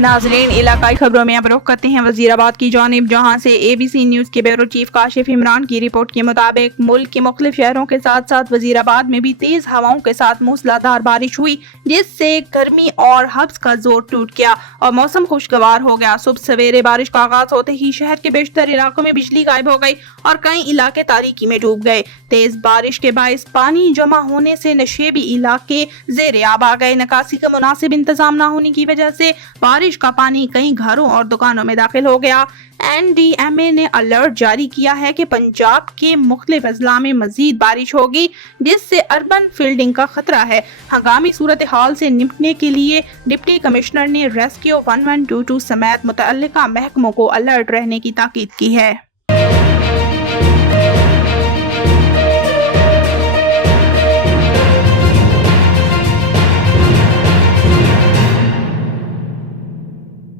नाज़रीन, इलाकाई खबरों में अब रुख करते हैं वजीराबाद की जानिब, जहां से ABC न्यूज के ब्यूरो चीफ काशिफ इमरान की रिपोर्ट के मुताबिक मुल्क के मुख्तलिफ शहरों के साथ साथ वजीराबाद में भी तेज हवाओं के साथ मूसलाधार बारिश हुई, जिससे गर्मी और हब्स का जोर टूट गया और मौसम खुशगवार हो गया। सुबह सवेरे बारिश का आगाज होते ही शहर के बेशतर इलाकों में बिजली गायब हो गई और कई इलाके तारीकी में डूब गए। तेज बारिश के बायस पानी जमा होने से नशेबी इलाके जेर आब आ गए। निकासी का मुनासिब इंतजाम न होने की वजह से बारिश का पानी कई घरों और दुकानों में दाखिल हो गया। NDMA ने अलर्ट जारी किया है कि पंजाब के मुख्तलिफ अजला में मजीद बारिश होगी, जिससे अर्बन फ्लडिंग का खतरा है। हंगामी सूरत हाल से निपटने के लिए डिप्टी कमिश्नर ने रेस्क्यू 1122 समेत मुतअल्लिका महकमों को अलर्ट रहने की ताकीद की है।